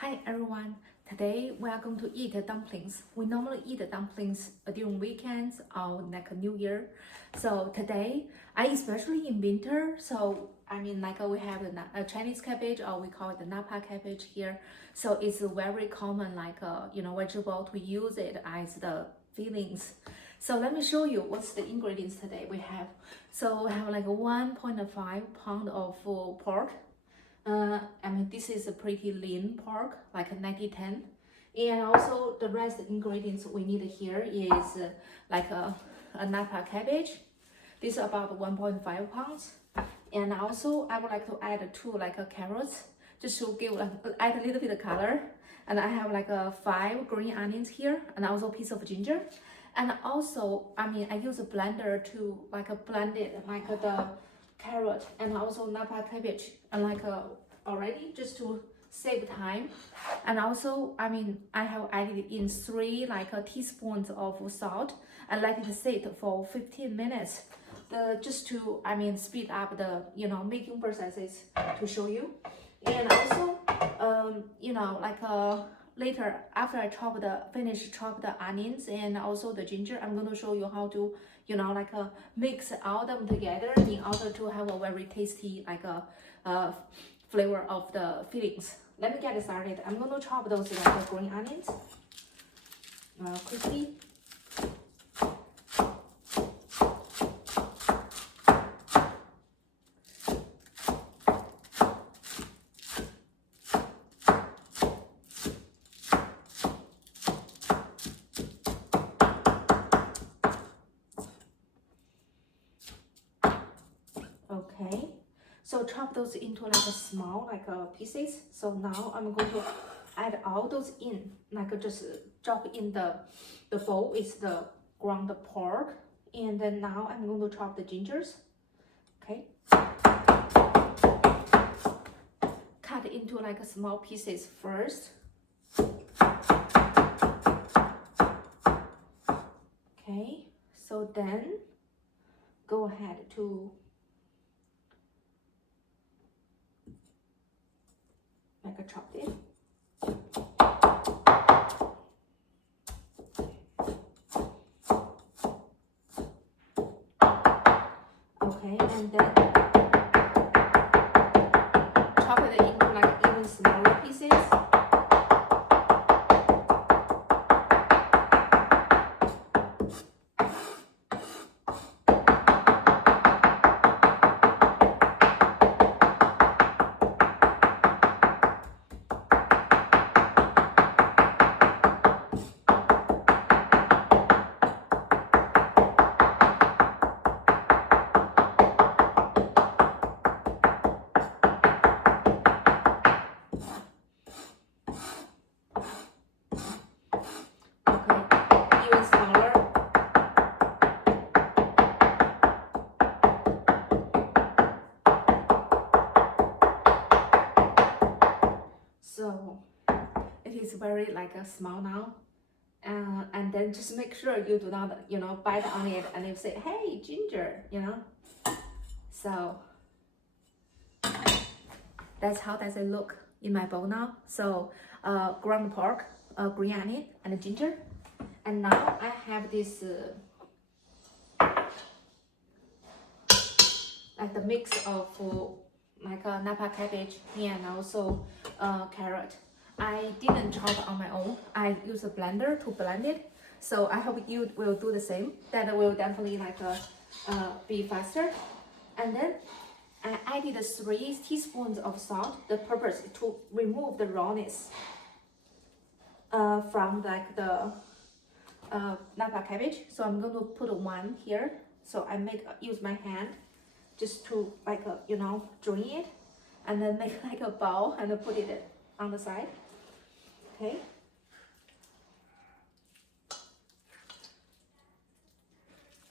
Hi everyone, today we are going to eat dumplings. We normally eat dumplings during weekends or like a New Year. So today, especially in winter, we have a Chinese cabbage, or we call it the napa cabbage here. So it's a very common vegetable to use it as the fillings. So let me show you what's the ingredients today we have. So we have like 1.5 pound of pork. This is a pretty lean pork, like a 90-10. And also the rest ingredients we need here is a napa cabbage. This is about 1.5 pounds. And also I would like to add two carrots, just to add a little bit of color. And I have 5 green onions here, and also a piece of ginger. And also, I use a blender to blend it the carrot and also napa cabbage and already, just to save time. And also I have added in 3 teaspoons of salt and let it sit for 15 minutes just to speed up the making processes to show you. And also later, after I finish chop the onions and also the ginger, I'm going to show you how to mix all them together in order to have a very tasty flavor of the fillings. Let me get started. I'm going to chop those green onions quickly. Okay, so chop those into small pieces. So now I'm going to add all those in, just drop in the bowl with the ground pork. And then now I'm going to chop the gingers. Okay, cut into small pieces first. Okay, so then go ahead to chop it. Okay, and then chop it into even smaller pieces. So it is very small now, and then just make sure you do not bite on it and you say, hey, ginger, So that's how does it look in my bowl now. So ground pork, green onion, and ginger. And now I have this the mix of napa cabbage and also carrot. I didn't chop on my own. I use a blender to blend it. So I hope you will do the same. That will definitely be faster. And then I added 3 teaspoons of salt. The purpose is to remove the rawness from the napa cabbage. So I'm going to put 1 here. So I use my hand just to drain it, and then make a ball and put it on the side. Okay.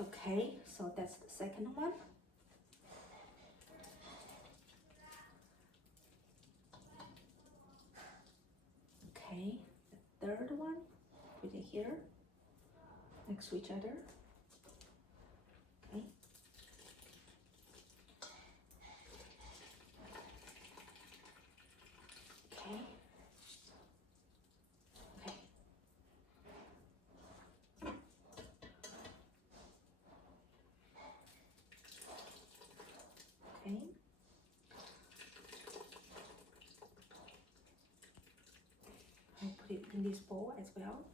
Okay, so that's the second one. Okay, the third one, put it here next to each other. Okay. Okay. put it in this bowl as well.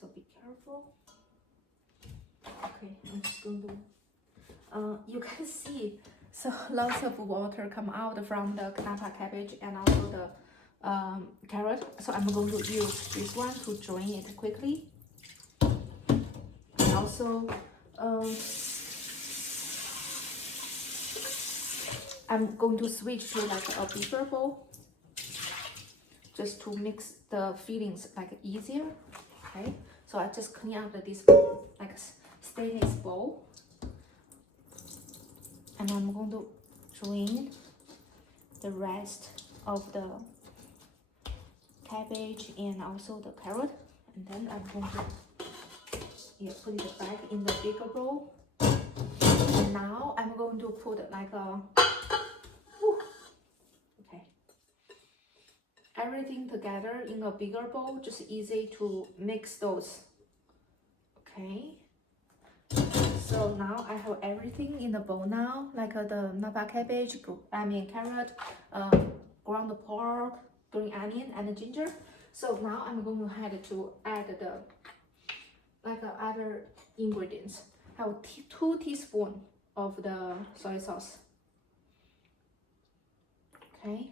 So be careful. Okay, I'm just going to, you can see, so lots of water come out from the napa cabbage and also the carrot. So I'm going to use this one to drain it quickly. And also, I'm going to switch to like a bigger bowl, just to mix the fillings like easier. Okay, so I just clean up this like stainless bowl, and I'm going to drain the rest of the cabbage and also the carrot, and then I'm going to put it back in the bigger bowl. And now I'm going to put like a everything together in a bigger bowl, just easy to mix those. Okay, so now I have everything in the bowl now, like the napa cabbage, carrot, ground pork, green onion, and ginger. So now I'm going to have to add the other ingredients. I have 2 teaspoons of the soy sauce. Okay.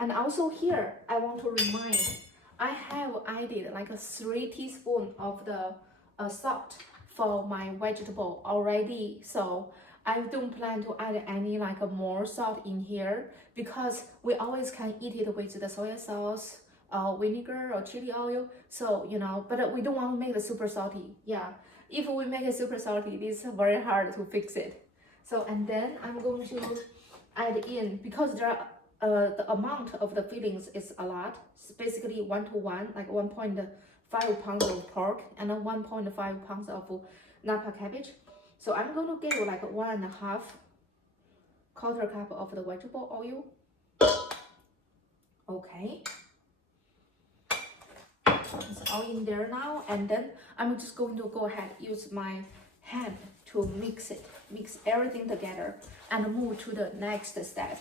And also here, I want to remind, I have added like a 3 teaspoons of the salt for my vegetable already. So I don't plan to add any like more salt in here, because we always can eat it with the soy sauce, vinegar or chili oil. So, you know, but we don't want to make it super salty. Yeah, if we make it super salty, it's very hard to fix it. So, and then I'm going to add in, because there are the amount of the fillings is a lot. It's basically 1 to 1, like 1.5 pounds of pork and 1.5 pounds of napa cabbage. So I'm going to give like 1.5 quarter cup of the vegetable oil. Okay, it's all in there now, and then I'm just going to go ahead, use my hand to mix everything together and move to the next step.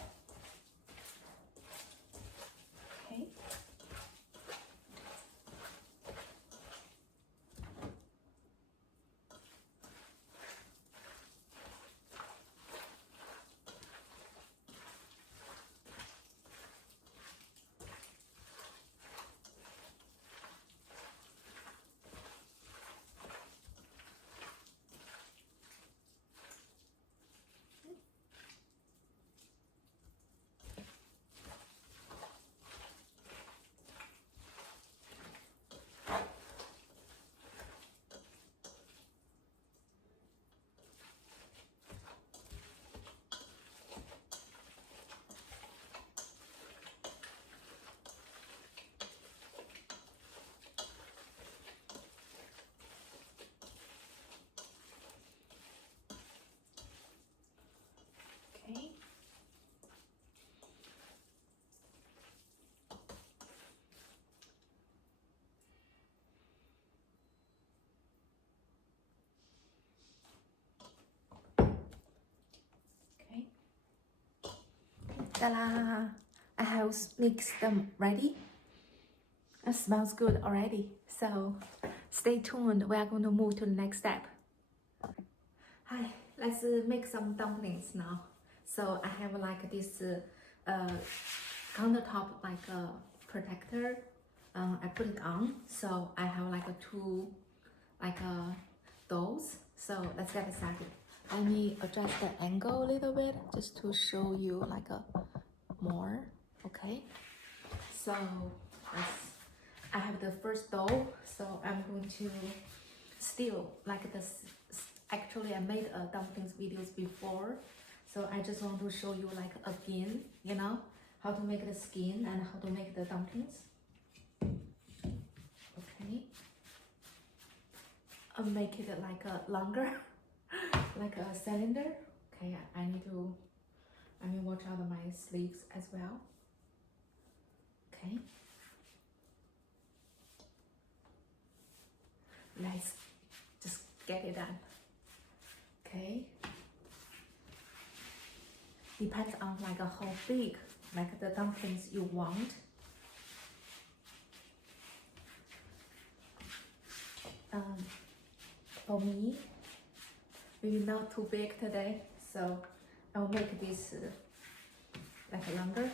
Ta-da! I have mixed them ready. It smells good already. So stay tuned. We are going to move to the next step. Hi, let's make some dumplings now. So I have like this countertop like a protector. I put it on. So I have like 2 doughs. So let's get started. Let me adjust the angle a little bit just to show you like more. Okay, so I have the first dough, so I'm going to still like this. Actually, I made a dumplings videos before, so I just want to show you like again, you know, how to make the skin and how to make the dumplings. Okay. make it like a longer, like a cylinder. Okay, I need to, watch out my sleeves as well. Okay. Let's just get it done. Okay. Depends on like how big like the dumplings you want. For me, maybe not too big today, so I'll make this like longer.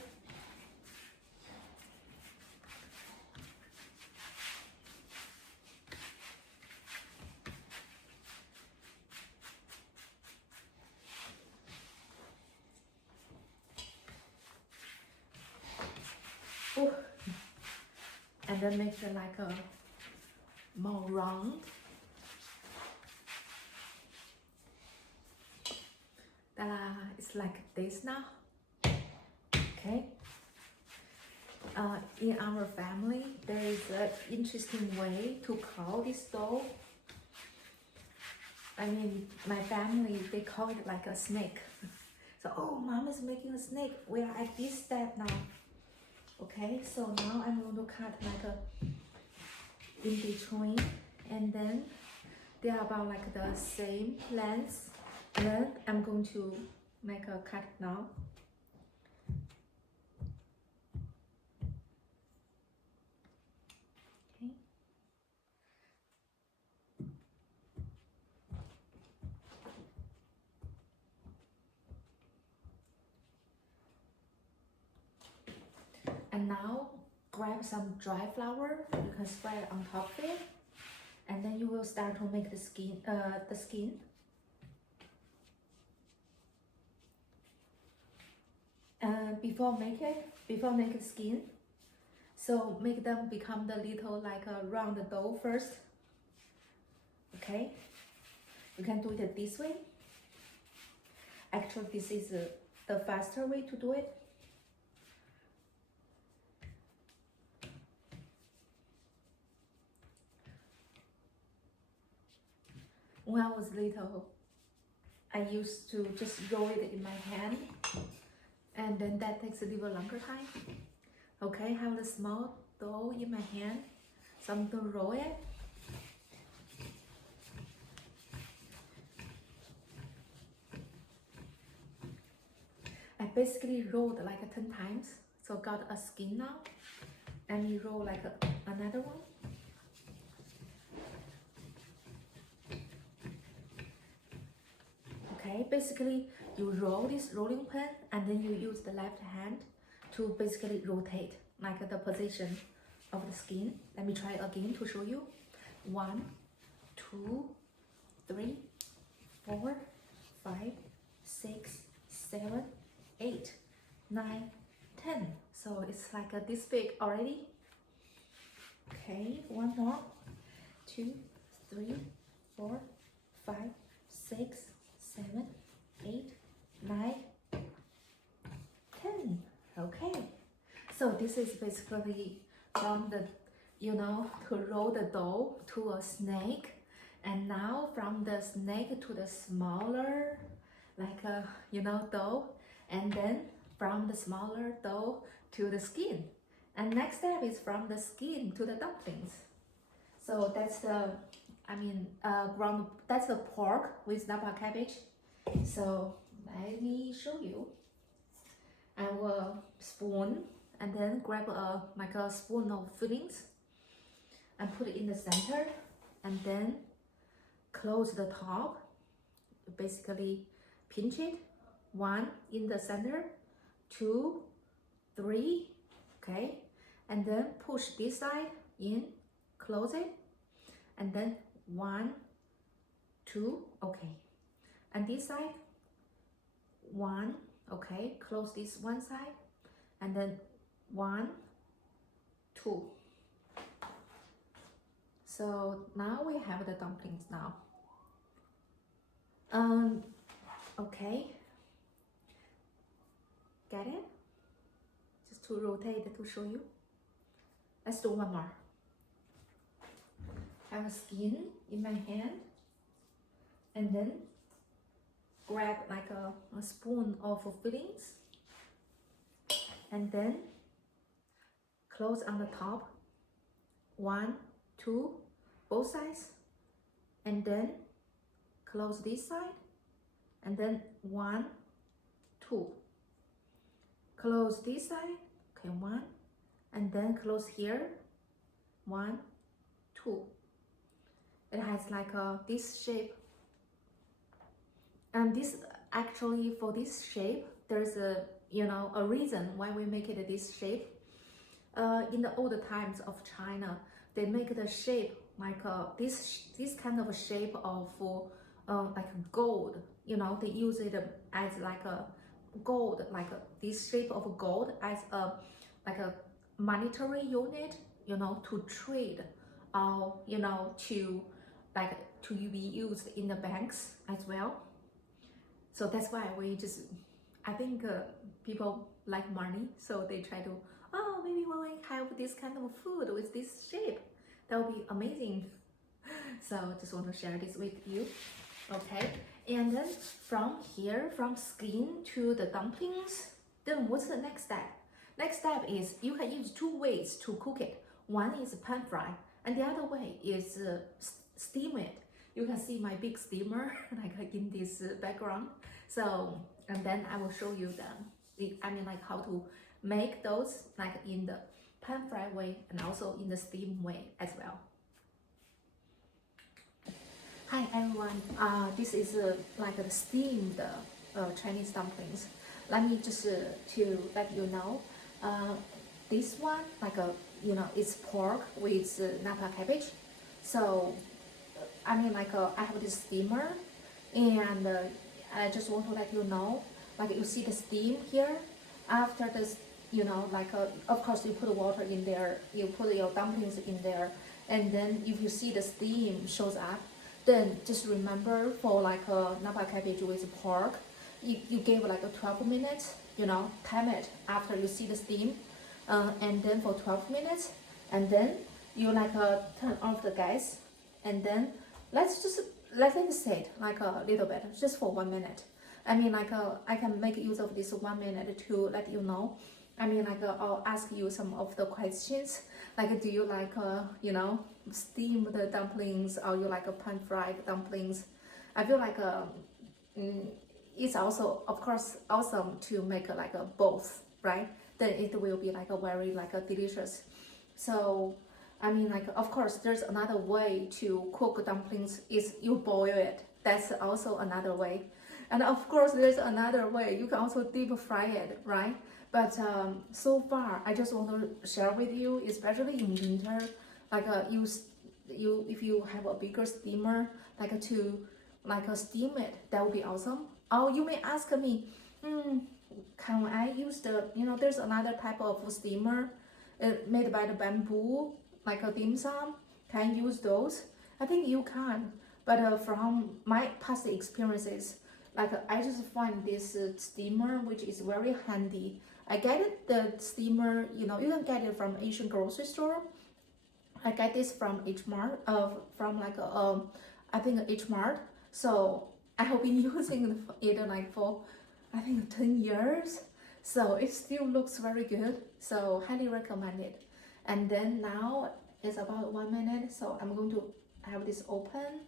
Oh. And then make it like a more round. It's like this now. Okay. In our family, there is an interesting way to call this dough. My family, they call it like a snake. So, oh, mom is making a snake. We are at this step now. Okay, so now I'm going to cut like a in between, and then they are about like the same length. And then I'm going to make a cut now. Okay. And now grab some dry flour. You can spread it on top of it, and then you will start to make the skin. Before make the skin, so make them become the little like a round dough first. Okay, you can do it this way. Actually, this is the faster way to do it. When I was little, I used to just roll it in my hand, and then that takes a little longer time. Okay, have the small dough in my hand, so I'm gonna roll it. I basically rolled like 10 times, so got a skin now. And you roll like another one. Okay, basically you roll this rolling pin, and then you use the left hand to basically rotate like the position of the skin. Let me try again to show you. 1, 2, 3, 4, 5, 6, 7, 8, 9, 10. So it's like this big already. Okay, one more. 2, 3, 4, 5, 6, 7, 8, 9, 10. Okay, so this is basically from the, to roll the dough to a snake, and now from the snake to the smaller, like dough, and then from the smaller dough to the skin, and next step is from the skin to the dumplings. So that's the, that's the pork with napa cabbage. So let me show you. I will spoon, and then grab a spoon of fillings and put it in the center, and then close the top. Basically pinch it. 1 in the center, 2, 3, okay, and then push this side in, close it, and then 1, 2, okay, and this side 1, okay, close this one side, and then 1, 2. So now we have the dumplings now. Okay, get it? Just to rotate it to show you. Let's do one more. I have a skin in my hand, and then grab like a spoon of fillings, and then close on the top, 1, 2, both sides, and then close this side, and then 1, 2, close this side, okay, 1, and then close here, 1, 2. It has like this shape, and this actually, for this shape, there's a a reason why we make it this shape. In the old times of China, they make the shape like this kind of shape of like gold. They use it as like a gold, like this shape of gold as a like a monetary unit, to trade, to be used in the banks as well. So that's why I think people like money, so they try to, oh, maybe when we have this kind of food with this shape, that would be amazing. So just want to share this with you. Okay, and then from here, from skin to the dumplings, then what's the next step? Next step is you can use 2 ways to cook it. One is pan fry, and the other way is steam it. You can see my big steamer like in this background. So, and then I will show you like how to make those like in the pan fry way and also in the steam way as well. Hi everyone, this is like the steamed Chinese dumplings. Let me just to let you know, this one it's pork with napa cabbage. So I have this steamer, and I just want to let you know, like you see the steam here. After this, of course you put water in there, you put your dumplings in there, and then if you see the steam shows up, then just remember for napa cabbage with pork, you gave like a 12 minutes, time it after you see the steam, and then for 12 minutes, and then you turn off the gas, and then let it sit like a little bit, just for 1 minute. I can make use of this 1 minute to let you know. I'll ask you some of the questions, like do you steam the dumplings, or you pan fried dumplings? I feel like it's also, of course, awesome to make both, right? Then it will be very delicious. So of course, there's another way to cook dumplings, is you boil it. That's also another way. And of course, there's another way. You can also deep fry it, right? But so far, I just want to share with you, especially in winter, if you have a bigger steamer, to steam it, that would be awesome. Or you may ask me, can I use there's another type of steamer made by the bamboo, like a dim sum. Can I use those? I think you can, but from my past experiences, I just find this steamer, which is very handy. I get the steamer, you can get it from Asian grocery store. I get this from H-Mart, I think H-Mart. So I have been using it for I think 10 years. So it still looks very good. So highly recommend it. And then now it's about 1 minute. So I'm going to have this open.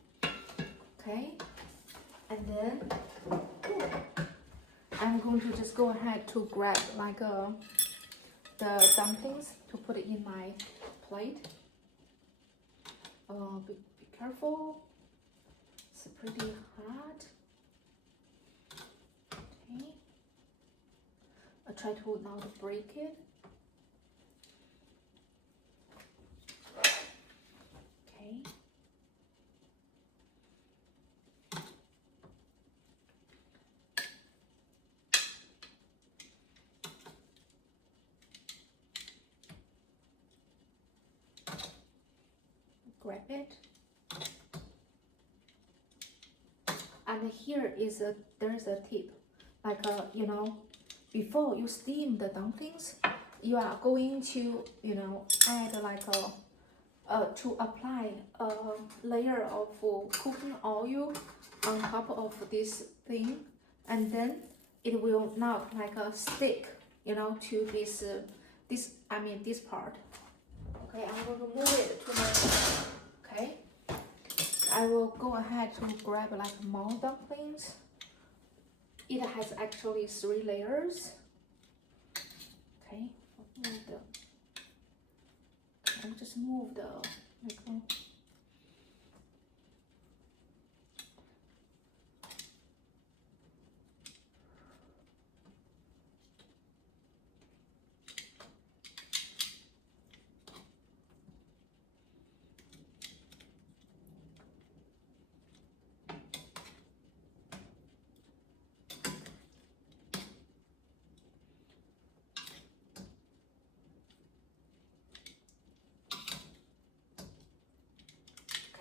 Okay. And then I'm going to just go ahead to grab the dumplings to put it in my plate. Be careful. It's pretty hot. Okay. I try to not break it. Okay. Grab it. And here is there's a tip, before you steam the dumplings, you are going to add to apply a layer of cooking oil on top of this thing, and then it will not like a stick, you know, to this this part. Okay, I'm going to move it to my. Okay, I will go ahead to grab like more dumplings. It has actually 3 layers. Okay, I'll just move the microphone.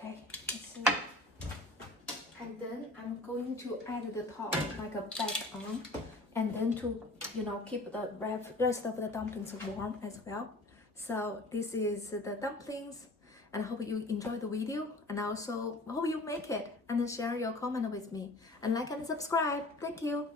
Okay, let's see. And then I'm going to add the top like a back on, and then to, you know, keep the rest of the dumplings warm as well. So this is the dumplings, and I hope you enjoy the video, and also hope you make it and share your comment with me, and like and subscribe. Thank you.